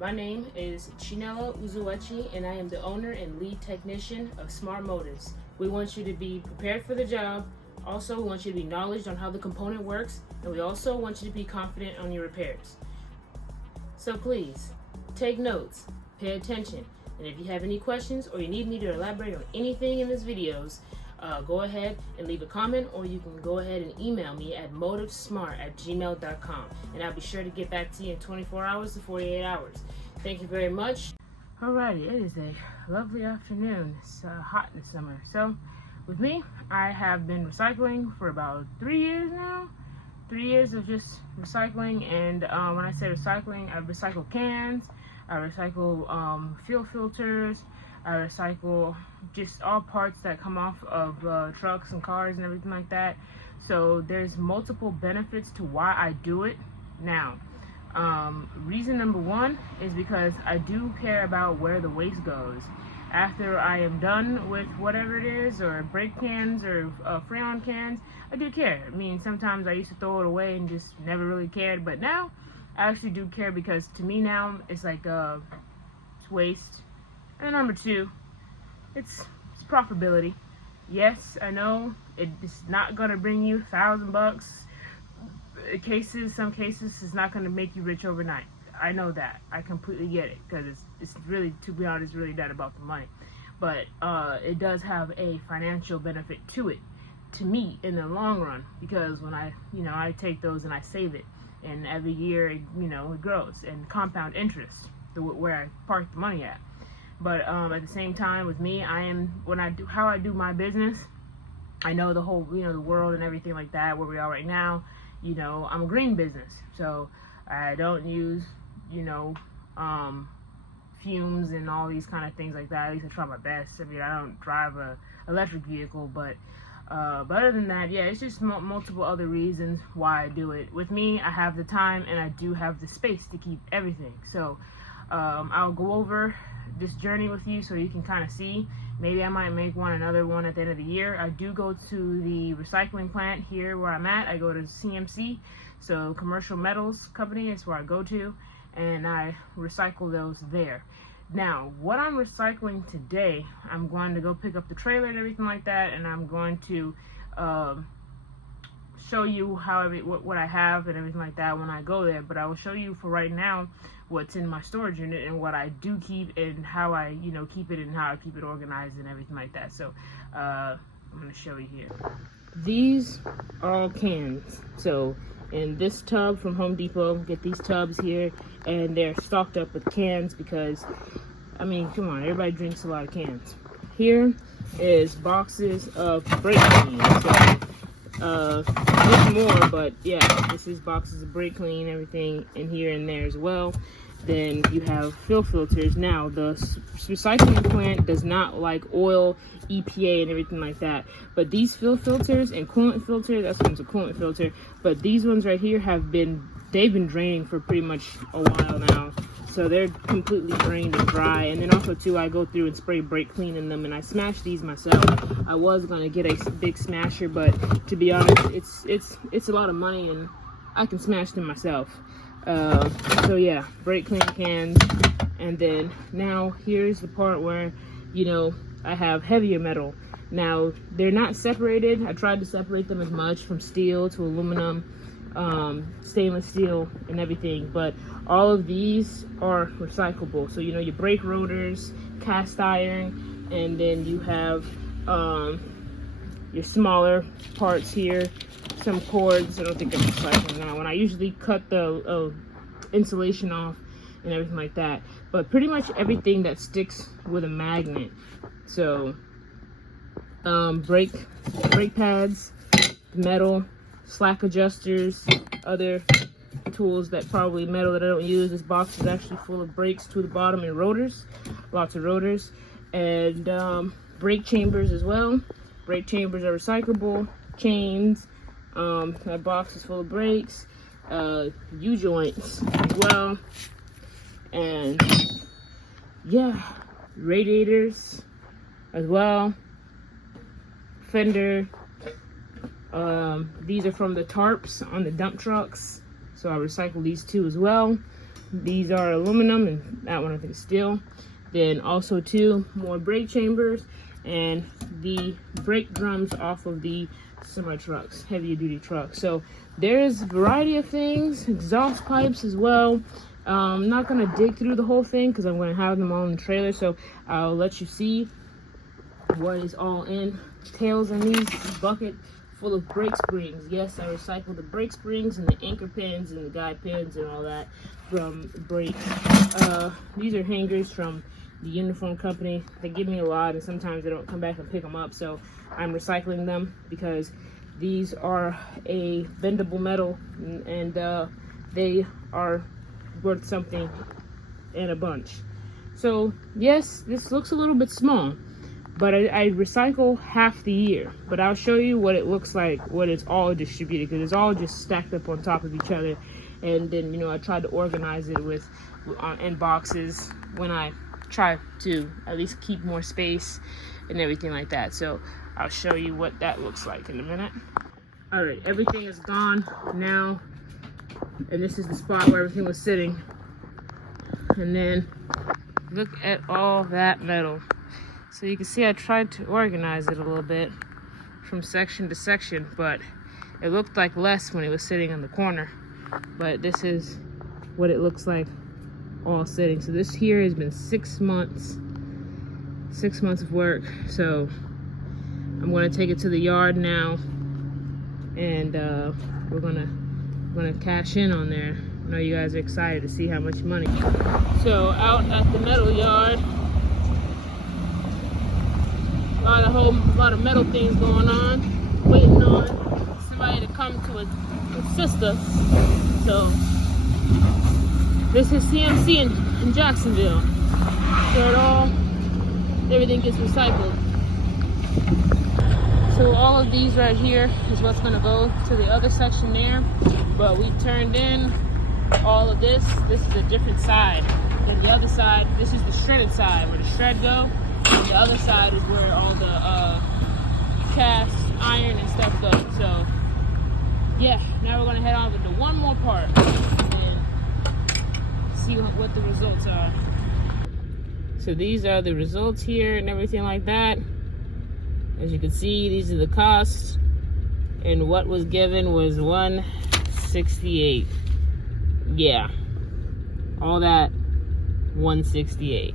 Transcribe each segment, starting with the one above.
My name is Chinelo Uzuechi, and I am the owner and lead technician of Smart Motors. We want you to be prepared for the job. Also, we want you to be knowledgeable on how the component works, and we also want you to be confident on your repairs. So please, take notes, pay attention, and if you have any questions or you need me to elaborate on anything in this videos, go ahead and leave a comment, or you can go ahead and email me at motivesmart@gmail.com, and I'll be sure to get back to you in 24 hours to 48 hours. Thank you very much. Alrighty, it is a lovely afternoon. It's hot in the summer. So with me, I have been recycling for about 3 years now. 3 years of just recycling, and when I say recycling, I recycle cans, I recycle fuel filters, I recycle just all parts that come off of trucks and cars and everything like that. So there's multiple benefits to why I do it. Now, reason number one is because I do care about where the waste goes. After I am done with whatever it is, or brake cans or Freon cans, I do care. I mean, sometimes I used to throw it away and just never really cared, but now I actually do care, because to me now it's like it's waste. And number two, it's profitability. Yes, I know it's not gonna bring you $1,000. Some cases it's not gonna make you rich overnight. I know that. I completely get it, because it's really, to be honest, really not about the money. But it does have a financial benefit to it, to me, in the long run, because when I take those and I save it, and every year it grows, and compound interest, where I park the money at. But at the same time, with me, how I do my business, I know the whole, the world and everything like that, where we are right now. I'm a green business, so I don't use, fumes and all these kind of things like that. At least I try my best. I mean, I don't drive a electric vehicle, but other than that, yeah, it's just multiple other reasons why I do it. With me, I have the time and I do have the space to keep everything. So I'll go over this journey with you so you can kind of see. Maybe I might make another one at the end of the year. I do go to the recycling plant here where I'm at. I go to CMC, so Commercial Metals Company is where I go to, and I recycle those there. Now, what I'm recycling today, I'm going to go pick up the trailer and everything like that, and I'm going to show you what I have and everything like that when I go there. But I will show you for right now what's in my storage unit and what I do keep, and how I keep it, and how I keep it organized and everything like that. So I'm going to show you here. These are all cans. So in this tub from Home Depot, get these tubs here, and they're stocked up with cans, because I mean, come on, everybody drinks a lot of cans. Here is boxes of brake clean. So there's more, but yeah, this is boxes of brake clean, everything in here and there as well. Then you have fuel filters. Now, the recycling plant does not like oil, EPA, and everything like that. But these fuel filters and coolant filter, that's one's a coolant filter. But these ones right here they've been draining for pretty much a while now. So they're completely drained and dry. And then also too, I go through and spray brake clean in them, and I smash these myself. I was gonna get a big smasher, but to be honest, it's a lot of money, and I can smash them myself. So yeah, brake clean cans. And then now here's the part where I have heavier metal. Now they're not separated. I tried to separate them as much, from steel to aluminum, stainless steel and everything, but all of these are recyclable. So your brake rotors, cast iron, and then you have your smaller parts here, some cords. I don't think I'm recycling that one. I usually cut the insulation off and everything like that, but pretty much everything that sticks with a magnet. So brake pads, metal, slack adjusters, other tools that probably metal that I don't use. This box is actually full of brakes to the bottom, and rotors, lots of rotors, and brake chambers as well. Brake chambers are recyclable. Chains, that box is full of brakes, U-joints as well, and yeah, radiators as well, fender. These are from the tarps on the dump trucks, so I recycle these too as well. these are aluminum, and that one I think is steel. Then also 2 more brake chambers, and the brake drums off of the semi trucks, heavier duty trucks. So there's a variety of things, exhaust pipes as well. I'm not gonna dig through the whole thing because I'm gonna have them all in the trailer, so I'll let you see what is all in. Tails in these bucket full of brake springs. Yes, I recycled the brake springs and the anchor pins and the guide pins and all that from brake. These are hangers from the uniform company. They give me a lot, and sometimes they don't come back and pick them up, so I'm recycling them because these are a bendable metal, and they are worth something in a bunch. So yes, this looks a little bit small, but I recycle half the year. But I'll show you what it looks like when it's all distributed, because it's all just stacked up on top of each other. And then, you know, I tried to organize it with in boxes when I try to at least keep more space and everything like that. So I'll show you what that looks like in a minute. All right, everything is gone now, and this is the spot where everything was sitting. And then look at all that metal. So you can see I tried to organize it a little bit from section to section, but it looked like less when it was sitting in the corner. But this is what it looks like all sitting. So this here has been 6 months. 6 months of work. So I'm gonna take it to the yard now, and we're gonna cash in on there. I know you guys are excited to see how much money. So out at the metal yard, a lot of metal things going on, waiting on somebody to come to assist us. So this is CMC in Jacksonville. So everything gets recycled. So all of these right here is what's gonna go to the other section there. But we turned in all of this. This is a different side than the other side. This is the shredded side where the shred go. And the other side is where all the cast iron and stuff goes. So yeah, now we're gonna head on to one more part and see what the results are. So these are the results here and everything like that. As you can see, these are the costs, and what was given was $168. Yeah, all that $168.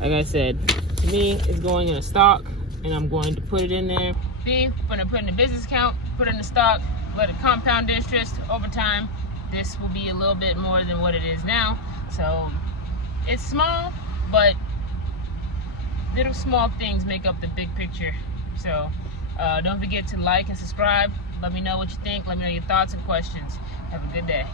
Like I said, to me, it's going in a stock, and I'm going to put it in there. I'm gonna put in the business account, put it in the stock, let it compound interest over time. This will be a little bit more than what it is now. So it's small, but little small things make up the big picture. So don't forget to like and subscribe. Let me know what you think. Let me know your thoughts and questions. Have a good day.